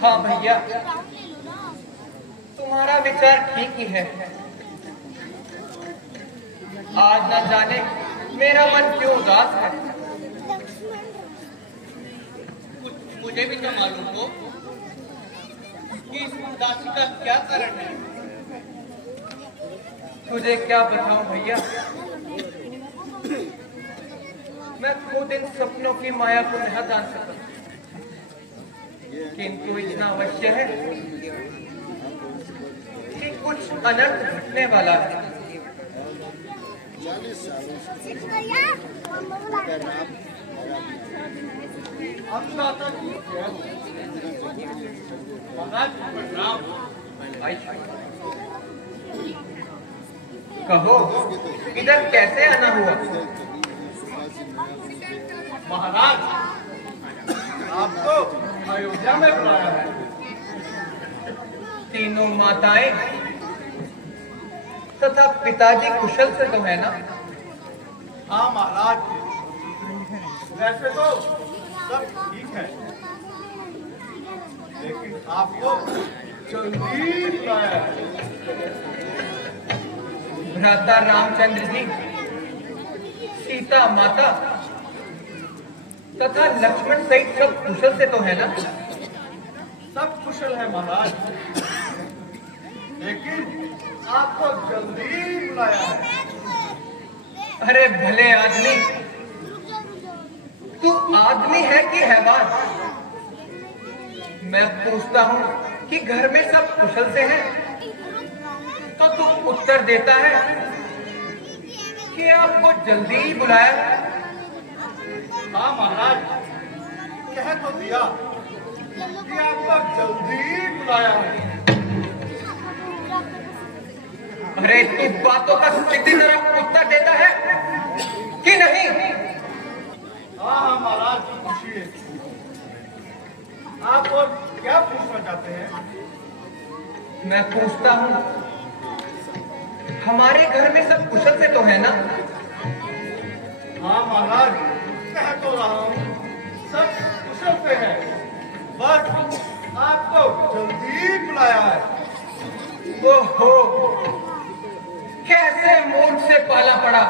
हाँ भैया, तुम्हारा विचार ठीक ही है। आज न जाने मेरा मन क्यों उदास है। मुझे भी तो मालूम हो कि इस उदासी का क्या कारण है। तुझे क्या बताऊं भैया, मैं खुद इन सपनों की माया को नहीं जान सका, किंतु इतना अवश्य है कि कुछ अनर्थ घटने वाला है। कहो, इधर कैसे आना हुआ? महाराज, आपको अयोध्या में बुलाया है। तीनों माताएं तथा पिताजी कुशल से तो है ना? हाँ महाराज, वैसे तो सब ठीक है, लेकिन आपको जल्दी बुलाया है। भ्राता रामचंद्र जी, सीता माता तथा लक्ष्मण सहित सब कुशल से तो है ना? सब कुशल है महाराज, लेकिन आपको जल्दी बुलाया है। अरे भले आदमी, तू आदमी है कि हैवान? मैं पूछता हूँ कि घर में सब कुशल से हैं, तो तू उत्तर देता है कि आपको जल्दी ही बुलाया। हाँ महाराज, कह तो दिया कि आपको जल्दी बुलाया है। अरे तू बातों का सीधी तरह उत्तर देता है कि नहीं? हाँ हाँ महाराज, पूछिए, आप और क्या पूछना चाहते हैं? मैं पूछता हूँ, हमारे घर में सब कुशल से तो है ना? हाँ महाराज, कह तो रहा हूँ, सब कुशल से है, बस आपको जल्दी बुलाया है। ओहो, कैसे मूर्ख से पाला पड़ा।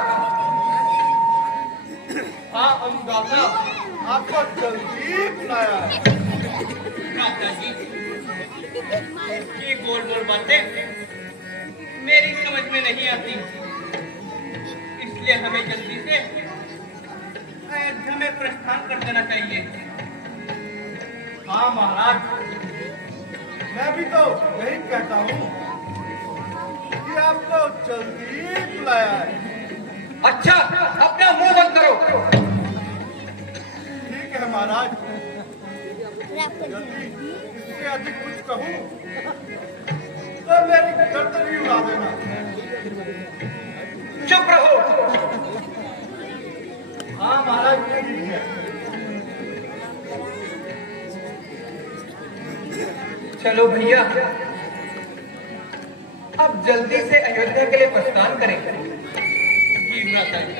हाँ अन्नदाता, आपको जल्दी बुलाया है। माता जी, ये गोल गोल बातें मेरी समझ में नहीं आती, इसलिए हमें जल्दी से अयोध्या में प्रस्थान कर देना चाहिए। हाँ महाराज, मैं भी तो यही कहता हूँ कि आपको जल्दी बुलाया है। अच्छा, अपना मुंह बंद करो। ठीक है महाराज, जल्दी इससे अधिक कुछ कहूँ तो मेरी गर्दन ही उड़ा देना। चुप रहो। हाँ महाराज, ठीक है। चलो भैया, अब जल्दी से अयोध्या के लिए प्रस्थान करें। जी माता जी।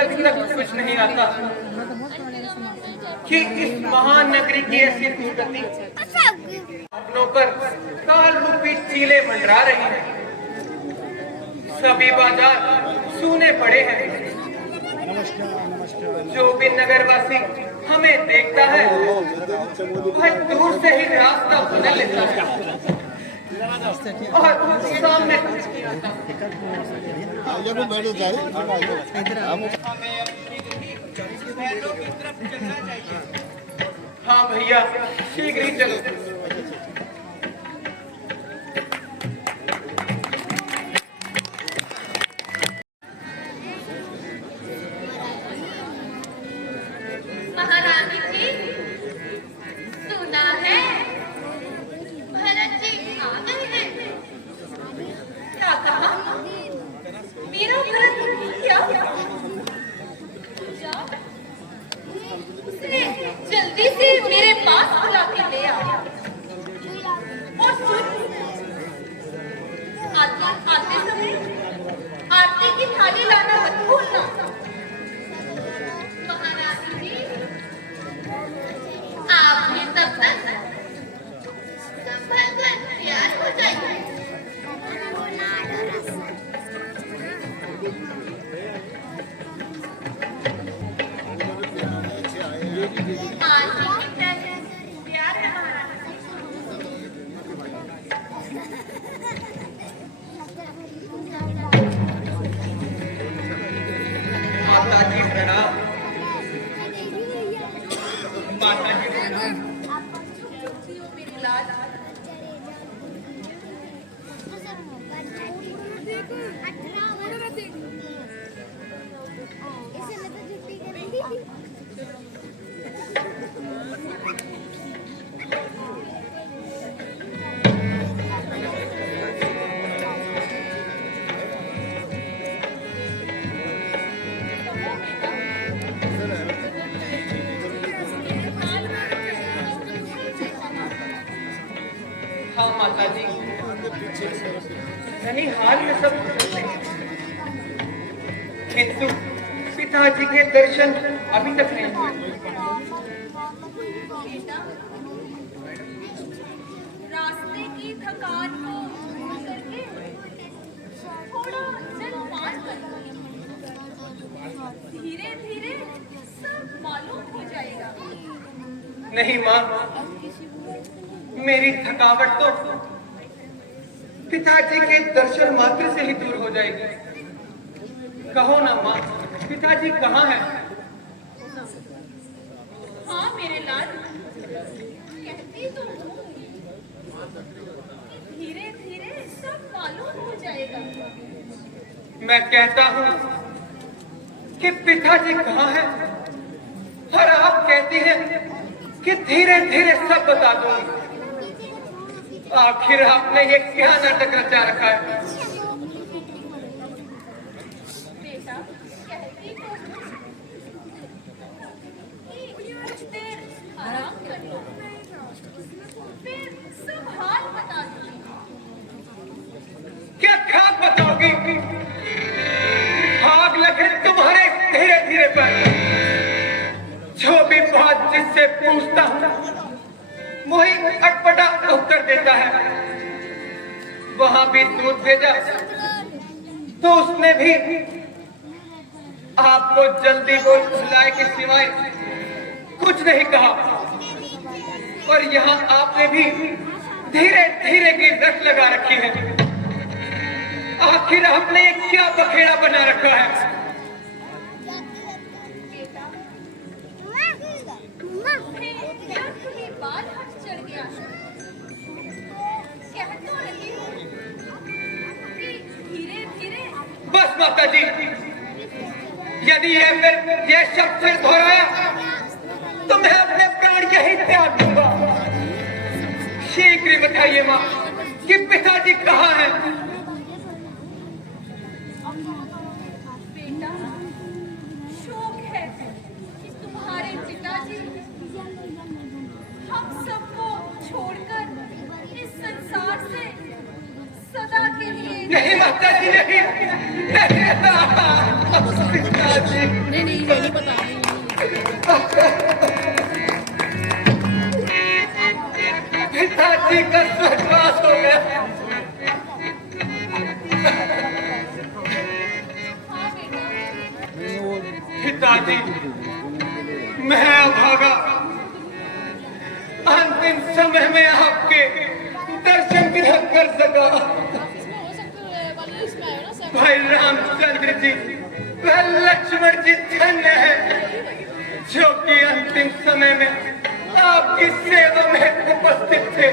अभी तक कुछ नहीं आता कि इस महान नगरी की ऐसी दुर्गति अपनों पर काल रूपी चीले मंडरा रही है। सभी बाजार सूने पड़े हैं। जो भी नगरवासी हमें देखता है वह दूर से ही रास्ता बदल लेता है और सामने हाँ भैया, शीघ्र ही चलो। महारानी जी, सुना है भरत जी आ गए हैं। क्या कहा? मेरा भरत क्या? उसने जल्दी से मेरे पास बुला के ले आया और सुन, आते समय आरती की थाली लाना मत भूलना। महारानी जी, आप भी तब तक संभल कर तैयार हो जाइए। माता जी प्रणाम। माता जी हाँ माता जी, नहीं हाल में सब कुशल है, किंतु पिताजी के दर्शन अभी तक नहीं हुए। रास्ते की थकान को दूर करके थोड़ा जलपान करना। धीरे धीरे सब मालूम हो जाएगा। नहीं माँ, मेरी थकावट तो पिताजी के दर्शन मात्र से ही दूर हो जाएगी। कहो ना माँ, पिताजी कहाँ हैं? हाँ मेरे लाल, कहती तो हूँ, धीरे धीरे सब मालूम हो जाएगा। मैं कहता हूँ कि पिताजी कहाँ हैं, और आप कहती हैं कि धीरे धीरे सब बता दूंगी। आखिर आपने ये क्या नाटक रचा रखा है? बेटा, कहती तो हूँ कि कुछ देर आराम कर लो, फिर सब हाल बता दूंगी। क्या खाक बताओगी? आग लगे तुम्हारे धीरे धीरे पर। जो भी बात जिससे पूछता हूँ वही अटपटा उत्तर देता है। वहां भी दूध भेजा तो उसने भी आपको जल्दी बोल बुलाए के सिवाय कुछ नहीं कहा, और यहाँ आपने भी धीरे धीरे की रट लगा रखी है। आखिर आपने ये क्या बखेड़ा बना रखा है? बाल हट चढ़ गया। कह तो रही हूँ कि धीरे धीरे। बस माता जी, यदि ये शब्द फिर दोहराया तो मैं अपने प्राण यही त्याग दूंगा। शीघ्र बताइए माँ कि पिताजी कहाँ हैं? बेटा, शौक है कि तुम्हारे पिताजी हम सबको छोड़कर इस संसार से सदा के लिए नहीं माता जी, नहीं नहीं, पिताजी। नहीं नहीं ये नहीं पता पिताजी का स्वर्गवास हो गया। हाँ बेटा, पिताजी, मैं अभागा अंतिम समय में आपके दर्शन भी न कर सका। इसमें हो सकता है वाली इसमें आया ना सर। भाई रामचंद्र जी वह लक्ष्मण जी धन्य है जो कि अंतिम समय में आपकी सेवा में उपस्थित थे।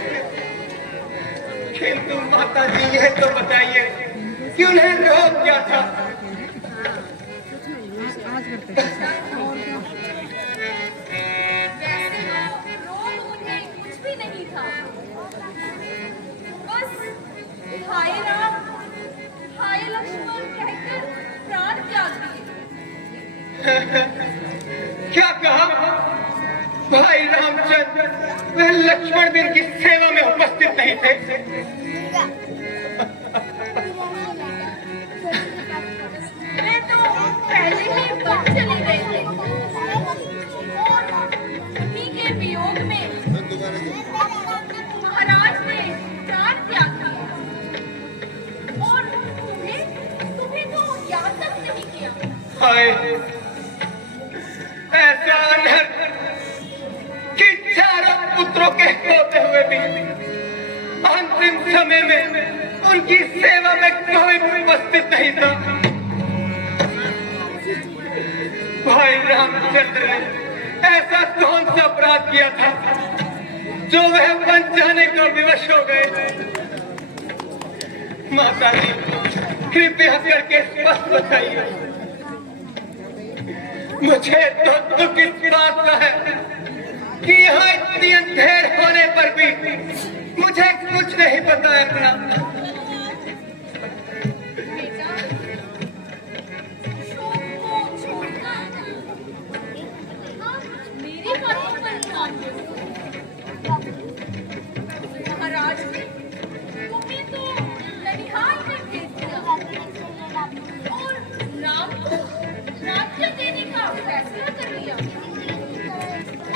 किंतु माता जी यह तो बताइए कि उन्हें रोग क्या था? वैसे तो रोग उन्हें कुछ भी नहीं था, बस हाय राम हाय लक्ष्मण कहकर प्राण त्याग दिए। क्या कहा? भाई रामचंद्र वह लक्ष्मण भी इनकी सेवा में उपस्थित नहीं थे। वे तो पहले ही वन चले गए थे और उन्हीं के वियोग में महाराज ने प्राण त्याग दिए और तुम्हें तो याद तक नहीं किया। हाय ऐसा अनर्थ कि चारों पुत्रों के होते हुए भी अंतिम समय में उनकी सेवा में कोई उपस्थित नहीं था। भाई रामचंद्र ने ऐसा कौन सा अपराध किया था जो वह बन जाने को विवश हो गए? माता जी कृपया करके स्पष्ट बताइए। मुझे तो दुख इस बात का है कि यहाँ इतनी अंधेर होने पर भी मुझे कुछ नहीं पता है अपना। बेटा, शोक को छोड़कर आप मेरी बातों पर ध्यान दो। महाराज ने तुम्हें तो ननिहाल में भेज दिया और राम को राज्य देने का फैसला कर लिया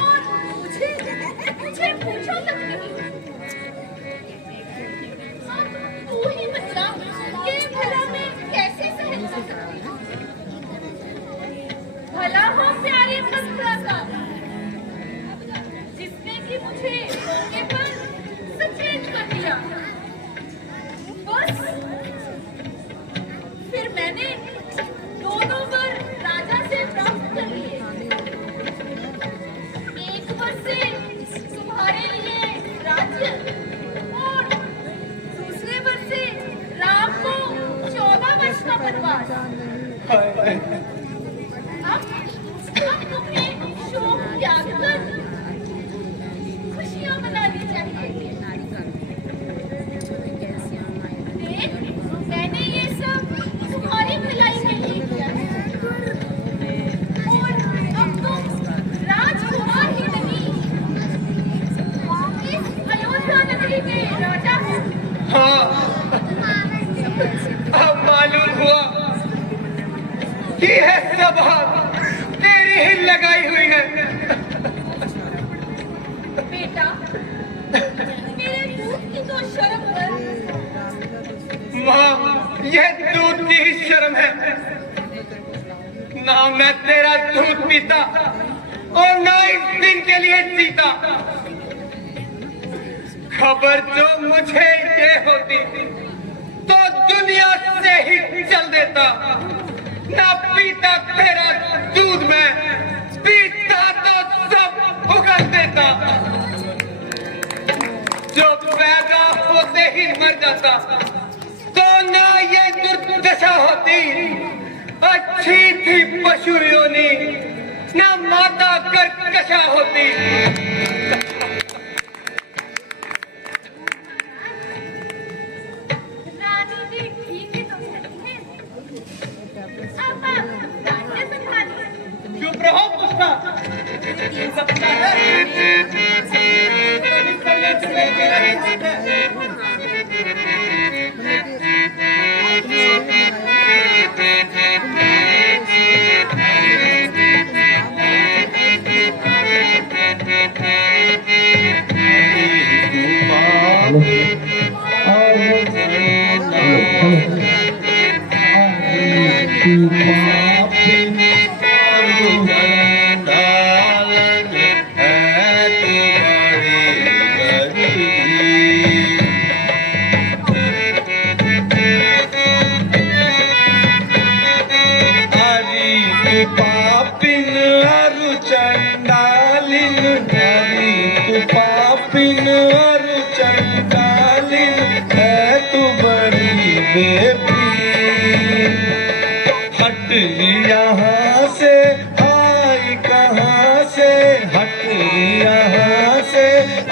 और मुझे पूछा तक नहीं। अब तू ही बता ये भला मैं कैसे सहन कर सकती हूँ? भला हो प्यारे मंत्रा का जिसने कि मुझे मौके पर सचेत कर दिया। बस फिर मैंने दोनों वर राजा से प्राप्त कर लिए। एक वर से तुम्हारे लिए राज्य और दूसरे वर से राम को 14 वर्ष का वनवास। अब तुम्हें शोक त्याग कर खुशियां मनानी चाहिए। देख, मैंने ये सब तुम्हारी भलाई के लिए किया है और अब तुम राजकुमार ही नहीं इस अयोध्या नगरी के राजा हो। हाँ, अब मालूम हुआ कि यह सब तेरी ही लगाई हुई है। बेटा, मेरे दूध की तो शर्म कर। माँ, यह दूध की ही शर्म है। ना मैं तेरा दूध पीता और ना इस दिन के लिए जीता। खबर जो मुझे ये होती तो दुनिया से ही चल देता। ना पीता तेरा दूध में, पीता तो सब उगल देता। जो पैदा होते ही मर जाता तो ना ये दुर्दशा होती। अच्छी थी पशु योनि, ना माता कर्कशा होती। रानी जी ठीक ही तो कहती है। अब राज्य संभालिए। चुप रहो पुष्पा। सपना है इस समय तुम्हें मेरा ही हाथ है। बेबी हट यहाँ से आई कहाँ से हट यहाँ से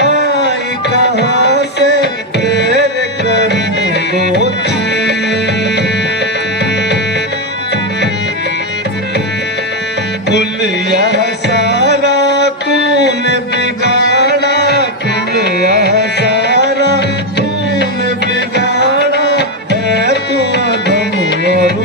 आई कहाँ से तेरे करूँ कुल यह सारा तूने बिगाड़ा कुल यह सारा तूने बिगाड़ा है तू अधम और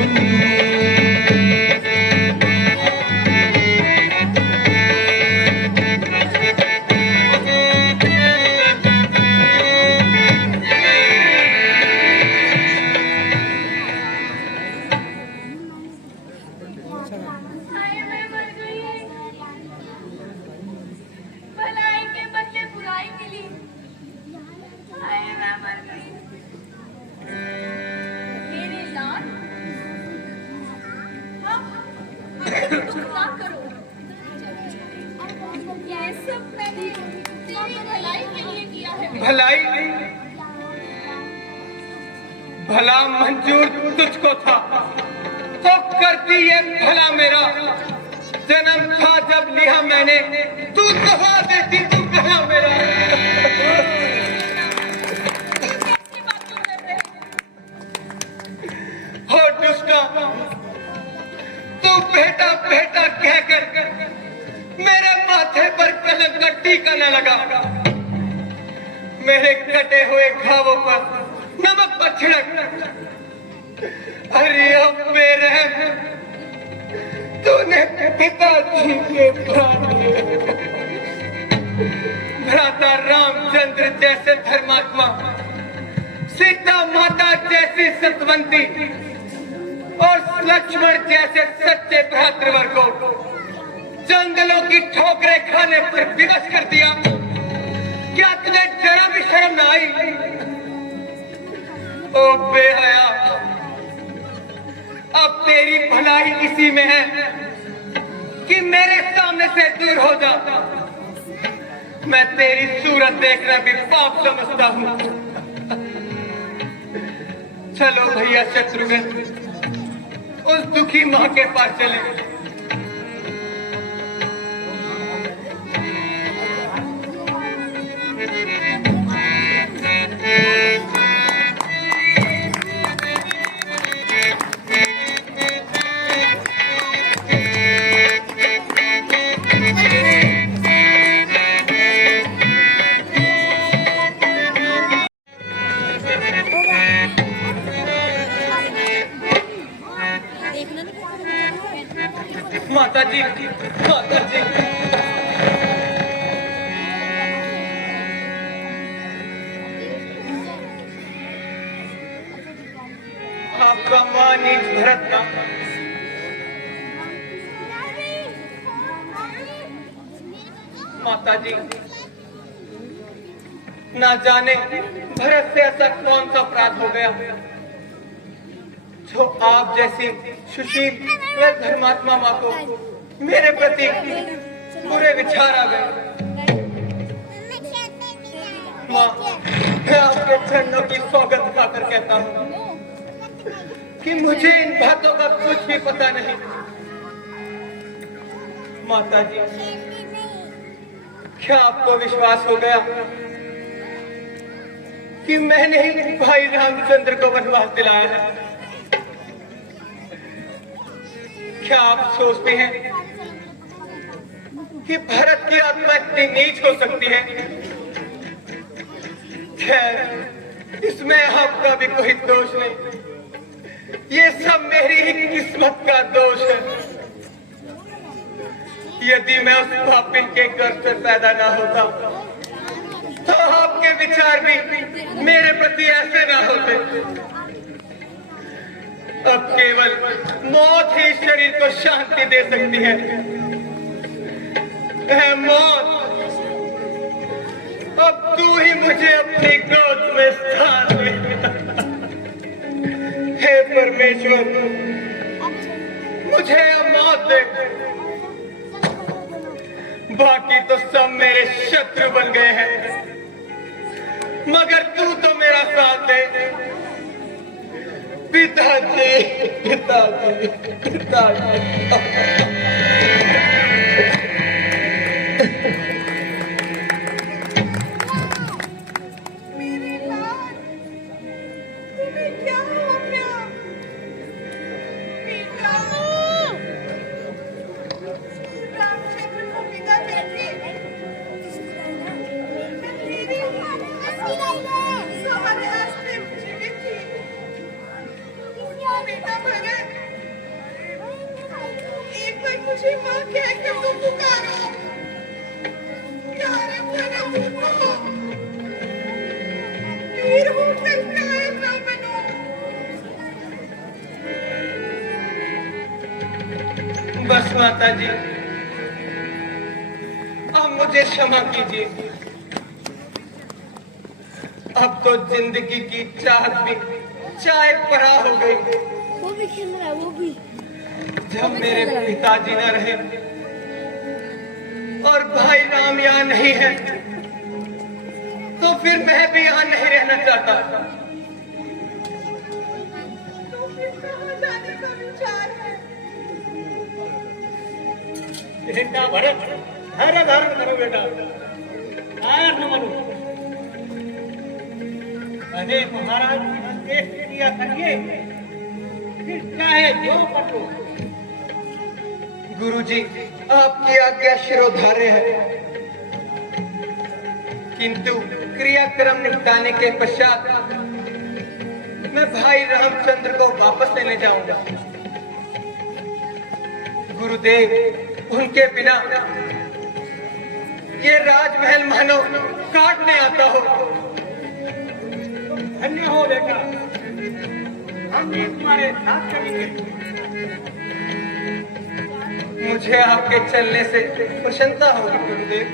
हाय मैं मर गई। भलाई के बदले बुराई मिली। हाय मैं मर गई। मेरे लाल दुख ना करो। ये सब मैंने तेरी भलाई के लिए किया है। भलाई भला मंजूर तुझको था तो करती ये भला मेरा जन्म था जब लिया मैंने तू दबा देती तू कहा मेरा। कैसी बातें कर रहे हो दुष्टा तू बेटा बेटा कहकर मेरे माथे पर कलम का टीका न लगा। मेरे कटे हुए घावों पर नमक पर छिड़क। अरे अब मेरे तूने पिताजी के भ्राता रामचंद्र जैसे धर्मात्मा सीता माता जैसी सतवंती और लक्ष्मण जैसे सच्चे भ्रातृवर को जंगलों की ठोकरें खाने पर विवश कर दिया। क्या तुझे जरा भी शर्म न आई? ओ बेहया अब तेरी भलाई इसी में है कि मेरे सामने से दूर हो जा। मैं तेरी सूरत देखना भी पाप समझता हूँ। चलो भैया शत्रुघ्न उस दुखी माँ के पास चले। माता जी माता जी आपका मां नीच भरत का माता जी ना जाने भरत से ऐसा कौन सा अपराध हो गया जो आप जैसी सुशील व धर्मात्मा माँ को मेरे प्रति बुरे विचार आ गए। माँ मैं आपके चरणों की सौगंध खाकर कहता हूँ कि मुझे इन बातों का कुछ भी पता नहीं। माता जी क्या आपको विश्वास हो गया कि मैंने ही भाई रामचंद्र को वनवास दिलाया है? क्या आप सोचते हैं कि भरत की आत्मा इतनी नीच हो सकती है? खैर इसमें आपका भी कोई दोष नहीं, ये सब मेरी ही किस्मत का दोष है। यदि मैं उस पापिन के घर से पैदा ना होता तो आपके विचार भी मेरे प्रति ऐसे ना होते। अब केवल मौत ही शरीर को शांति दे सकती है। ऐ मौत अब तू ही मुझे अपनी गोद में स्थान दे। हे परमेश्वर मुझे अब मौत दे, बाकी तो सब मेरे शत्रु बन गए हैं, मगर तू तो मेरा साथ दे। पिताजी, पिताजी। मेरे लाल, तुम्हें क्या हो गया? बेटा, रामचंद्र को विदा करके सहारे हंसते जीवित थी। बेटा भरत, एक बार मुझे माँ कह के तो पुकारो। प्यारे भरत उठो, वीर होकर कायर ना बनो। बस माता जी, अब मुझे क्षमा कीजिए। अब तो जिंदगी की चाहत भी चाय परा हो गई। वो भी खेल रहा है, वो भी। जब मेरे पिताजी न रहे और भाई राम यहाँ नहीं है, तो फिर मैं भी यहाँ नहीं रहना चाहता। तो फिर कहाँ जाने का विचार है? बेटा भरत, धैर्य धारण करो बेटा, कायर न बनो। पहले महाराज की अंत्येष्टि क्रिया करिए, फिर चाहे जो कर लो। गुरुजी, आपकी आज्ञा शिरोधार्य है, किंतु क्रियाक्रम निपटाने के पश्चात मैं भाई रामचंद्र को वापस लेने जाऊंगा। गुरुदेव, उनके बिना ये राजमहल मानो काटने आता हो। धन्य हो बेटा, हम भी तुम्हारे साथ चलेंगे। मुझे आपके चलने से प्रसन्नता होगी गुरुदेव।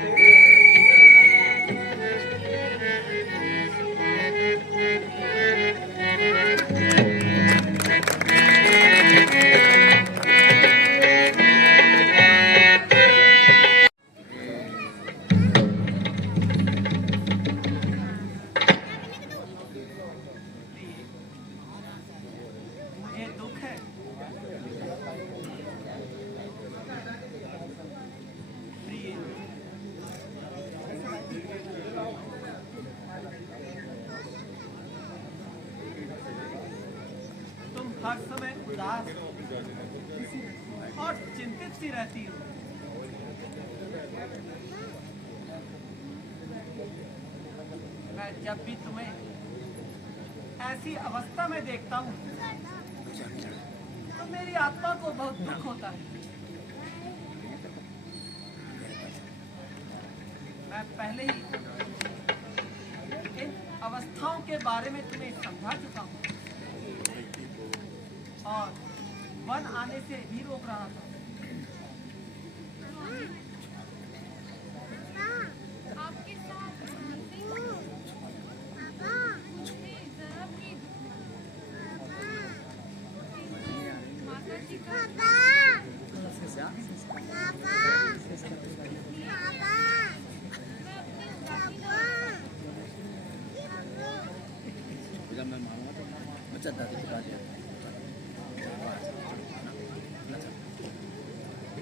मुझे दुख है, तुम हर समय उदास और चिंतित सी रहती हो। मैं जब भी तुम्हें ऐसी अवस्था में देखता हूँ तो मेरी आत्मा को बहुत दुख होता है। मैं पहले ही इन अवस्थाओं के बारे में तुम्हें समझा चुका हूँ और वन आने से भी रोक रहा था। आपके साथ मुझे जरा भी माता जी का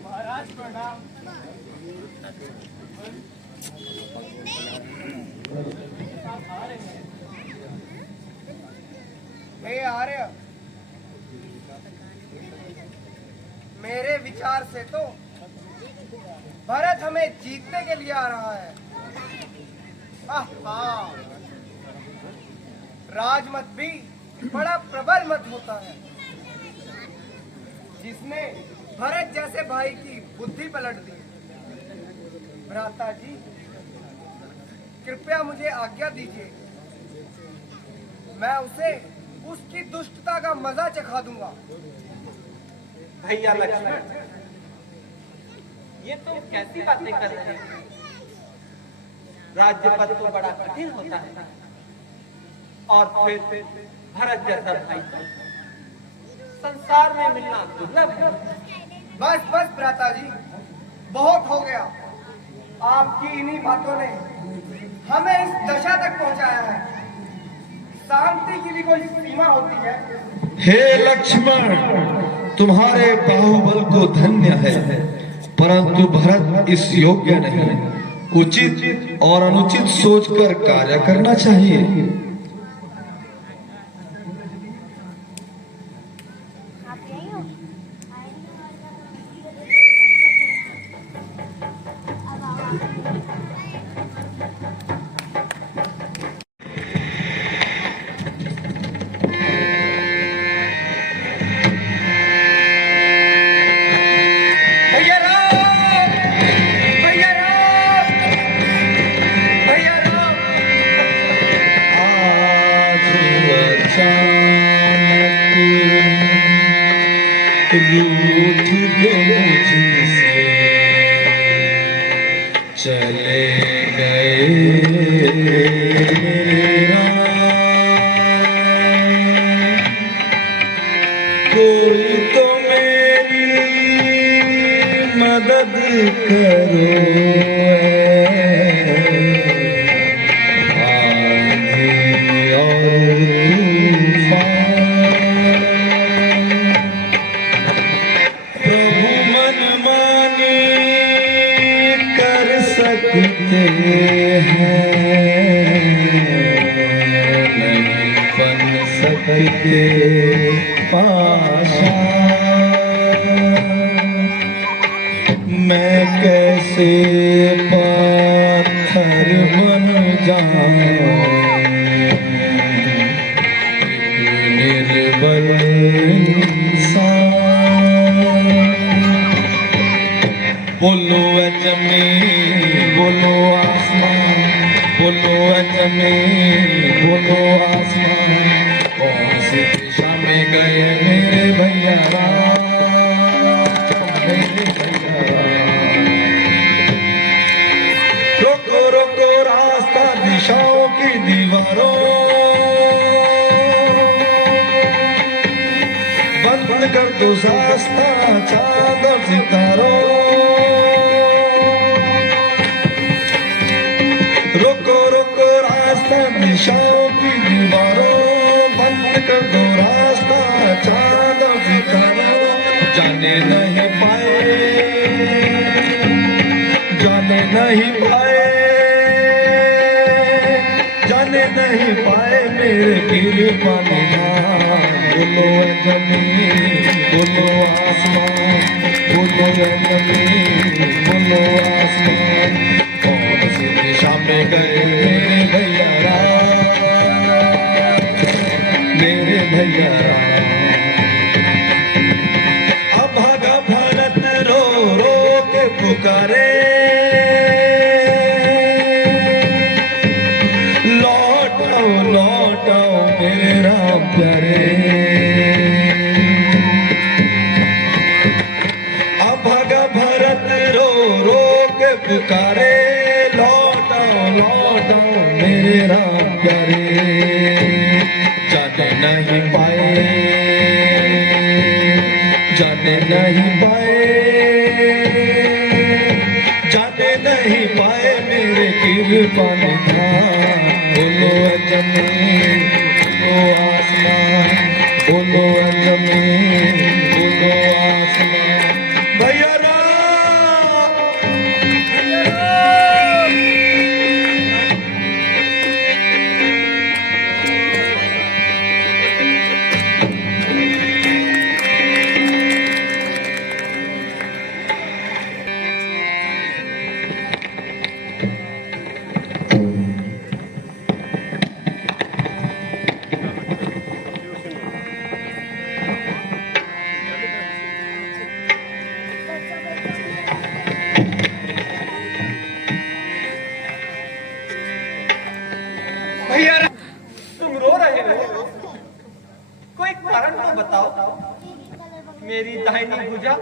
महाराज प्रणाम। हे आर्य, मेरे विचार से तो भरत हमें जीतने के लिए आ रहा है। आहा, राजमत भी बड़ा प्रबल मत होता है, जिसने भरत जैसे भाई की बुद्धि पलट दी। भ्राता जी, कृपया मुझे आज्ञा दीजिए, मैं उसे उसकी दुष्टता का मजा चखा दूंगा। भैया लक्ष्मण, ये तुम कैसी बातें कर रहे हैं? राज्य पद तो बड़ा कठिन होता है, और फिर भरत जैसा भाई संसार में मिलना दुर्लभ है। बस बस भ्राता जी, बहुत हो गया। आपकी इन्हीं बातों ने हमें इस दशा तक पहुंचाया है। शांति की भी कोई सीमा होती है। हे लक्ष्मण, तुम्हारे बाहुबल को धन्य है, परंतु भरत इस योग्य नहीं। उचित और अनुचित सोचकर कार्य करना चाहिए। भैया राम, भैया राम, भैया राम। आज अचानक रूठ गए मुझसे, चले गए मेरे राम। कोई तो मेरी मदद करो, आंधी और तूफान। प्रभु मनमानी कर सकते हैं, नहीं बन सकते पाषाण। मैं कैसे पत्थर बन जाऊं, एक निर्बल इंसान। बोलो ऐ जमीन, बोलो आसमान, बोलो ऐ जमीन, बोलो आसमान। कौन सी दिशा में गए मेरे भैया राम, मेरे भैया राम। रोको रोको रास्ता दिशाओं की दीवारों, बंद कर दो रास्ता चांद और सितारों। रोको रोको रास्ता दिशाओं की दीवारों, बंद कर दो रास्ता चांद और सितारों। जाने नहीं पाए, जाने नहीं पाए, जाने नहीं पाए मेरे कृपा निधान। बोलो ऐ जमीन, बोलो आसमान, बोलो ऐ जमीन, बोलो आसमान। कौन सी दिशा में गए मेरे भैया राम, मेरे भैया राम। अभागा भरत रो रो के पुकारे, लौट आओ मेरे राम प्यारे। अभागा भरत रो रो के पुकारे, लौट आओ मेरे राम प्यारे। जाने नहीं पाए, जाने नहीं पाए, जाने नहीं पाए मेरे कृपा निधान। बोलो ऐ जमीन, बोलो आसमान, बोलो ऐ जमीन, बोलो आसमान। भैया राम, भैया राम। भैया राम, तुम रो रहे हो, कोई कारण तो बताओ। मेरी दाहिनी भुजा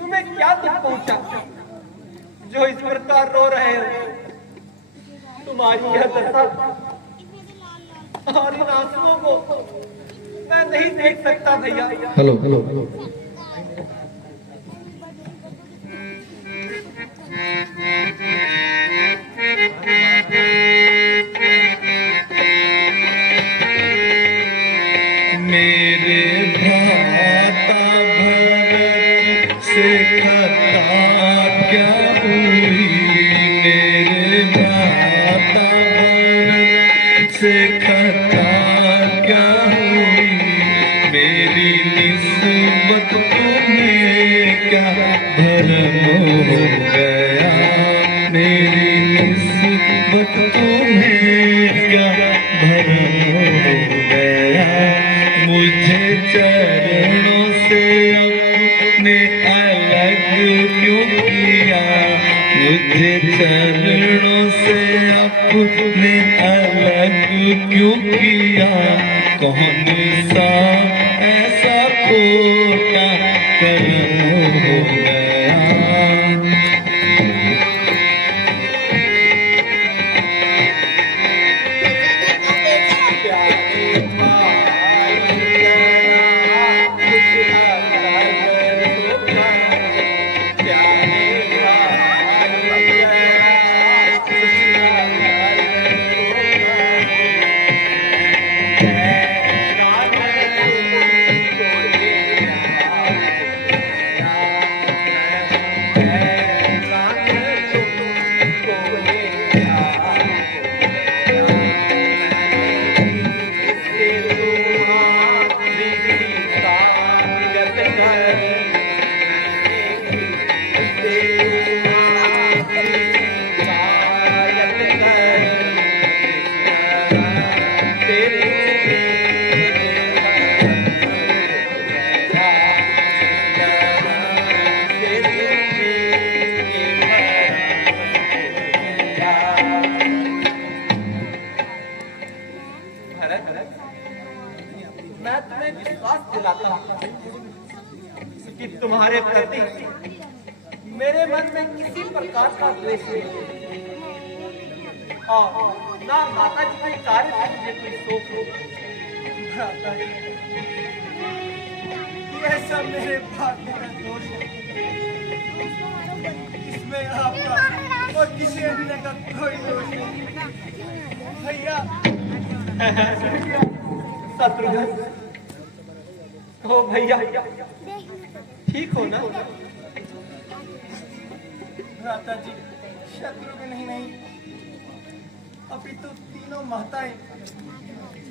तुम्हें क्या दुख पहुंचा जो इस प्रकार रो रहे हो? तुम्हारी यह दशा और इन आंसुओं को मैं नहीं देख सकता भैया। Hello hello hello. मेरे भ्राता भरत से खता क्या हुई, मेरे भ्राता भरत से खता क्या हुई, मेरी निस्बत तुम्हें क्या भरम हो गया, मेरी निस्बत तुम्हें क्या भरम हो गया, मुझे चरणों से अपने अलग क्यों किया, मुझे चरणों से अपने अलग क्यों किया, कौन सा ऐसा खोटा कर्म हो गया। मैं तुम्हें विश्वास दिलाता हूँ कि तुम्हारे प्रति मेरे मन में किसी प्रकार का द्वेष नहीं, और ना माता जी के कार्य में मुझे कोई शोक हो। भ्राता जी, यह सब मेरे भाग्य का दोष है, इसमें आपका और किसी अन्य का कोई दोष नहीं। भैया शत्रुघ्न, हो भैया ठीक हो ना? भ्राता जी, शत्रुघ्न ही नहीं अभी तो तीनों माताएं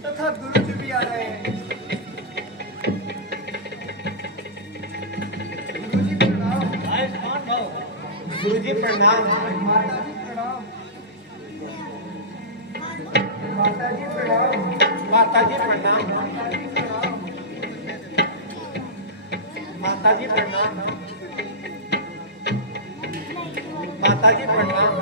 तथा गुरु जी भी आ रहे हैं। गुरुजी प्रणाम। गुरुजी प्रणाम। माता जी प्रणाम। माता जी प्रणाम। माता जी प्रणाम। माता जी प्रणाम। माता जी प्रणाम।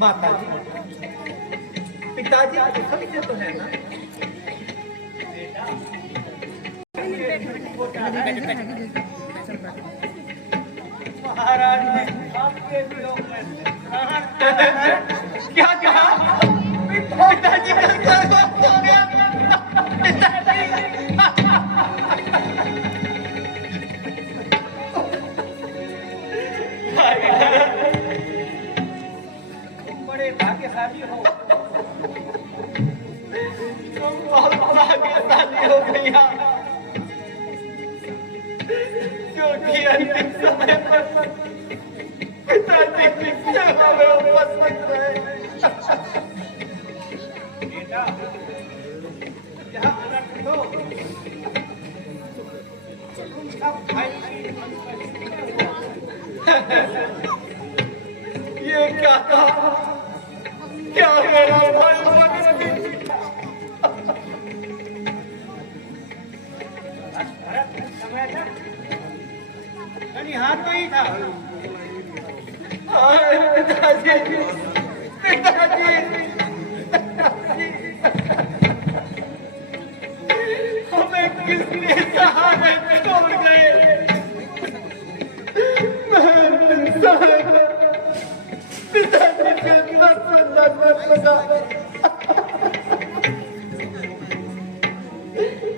माता जी, पिताजी कुशल से तो है ना? महाराज ने आपके वियोग में क्या कहा? पिताजी का स्वर्गवास हो गया। बड़े भाग्यशाली हो, तुम बहुत भाग्यशाली हो भैया, क्योंकि अंतिम समय पर पिताजी की सेवा में उपस्थित रहे। बेटा, यहाँ अलग हो, तुम सब भाई ये क्या था? क्या मेरा भाई हाथ में ही था। पिताजी, पिताजी, हमें किसने सहारे छोड़ गए? पिताजी के में फंसा।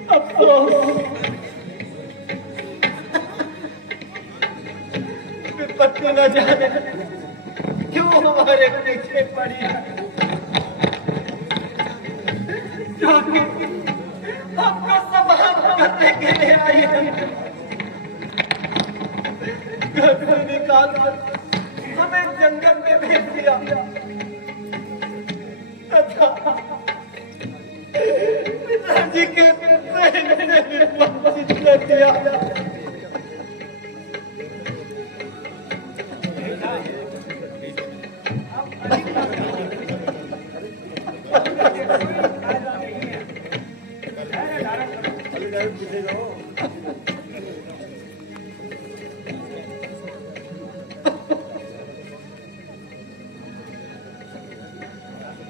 अफसोस, विपत्ति न जाने क्यों हमारे पीछे पड़ी है, क्योंकि आपको समाप्त करने के लिए आई है। घर से निकाल कर हमें जंगल में भेज दिया तथा पिताजी के रहने से वंचित कर दिया।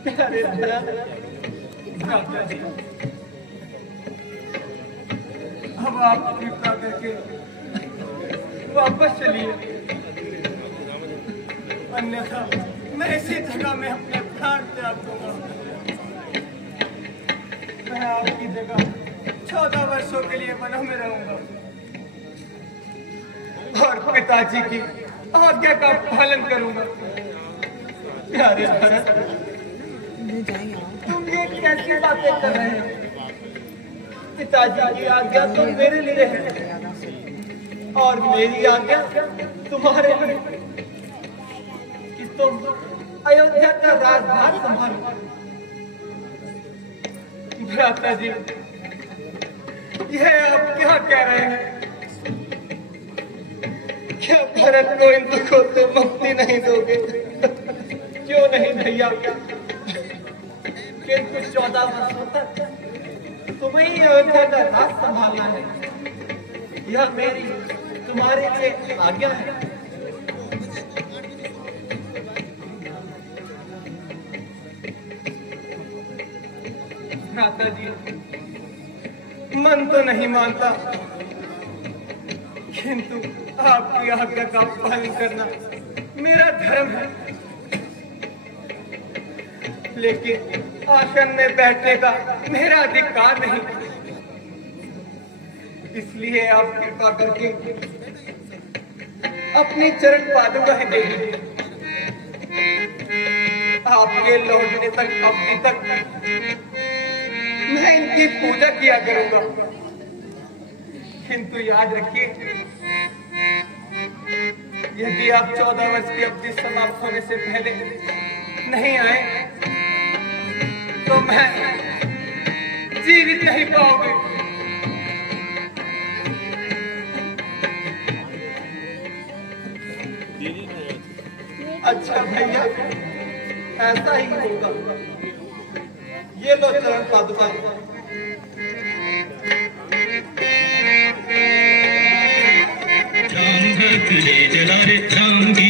प्यारे अब आप कृपा करके वापस चलिए, अन्यथा मैं इसी जगह में अपने प्राण त्याग दूंगा। मैं आपकी जगह 14 वर्षों के लिए वनों में रहूंगा और पिताजी की आज्ञा का पालन करूंगा। प्यारे भरत, तुम ये कैसी बातें कर रहे हैं? पिताजी की आज्ञा तो मेरे लिए है और मेरी आज्ञा तुम्हारे लिए कि तुम अयोध्या का राजभार संभालो। भ्राता जी, यह आप क्या कह रहे हैं? क्या भरत को इन दुखों से मुक्ति नहीं दोगे? क्यों नहीं भैया? किंतु 14 वर्षों तक तुम्हें ही अयोध्या का राज संभालना है, यह मेरी तुम्हारे लिए आज्ञा है। भ्राता जी, मन तो नहीं मानता, किंतु आपकी आज्ञा का पालन करना मेरा धर्म है। लेकिन आसन में बैठने का मेरा अधिकार नहीं, इसलिए आप कृपा करके अपनी चरण पादुकाएं दे दीजिए। आपके लौटने तक अवधि तक मैं इनकी पूजा किया करूंगा। किंतु याद रखिए, यदि आप 14 वर्ष की अवधि समाप्त होने से पहले नहीं आए तो मैं जीवित नहीं पाओगे। अच्छा भैया, ऐसा ही होगा। ये लो चरण पादुका। राम भक्त जय जला रे राम जी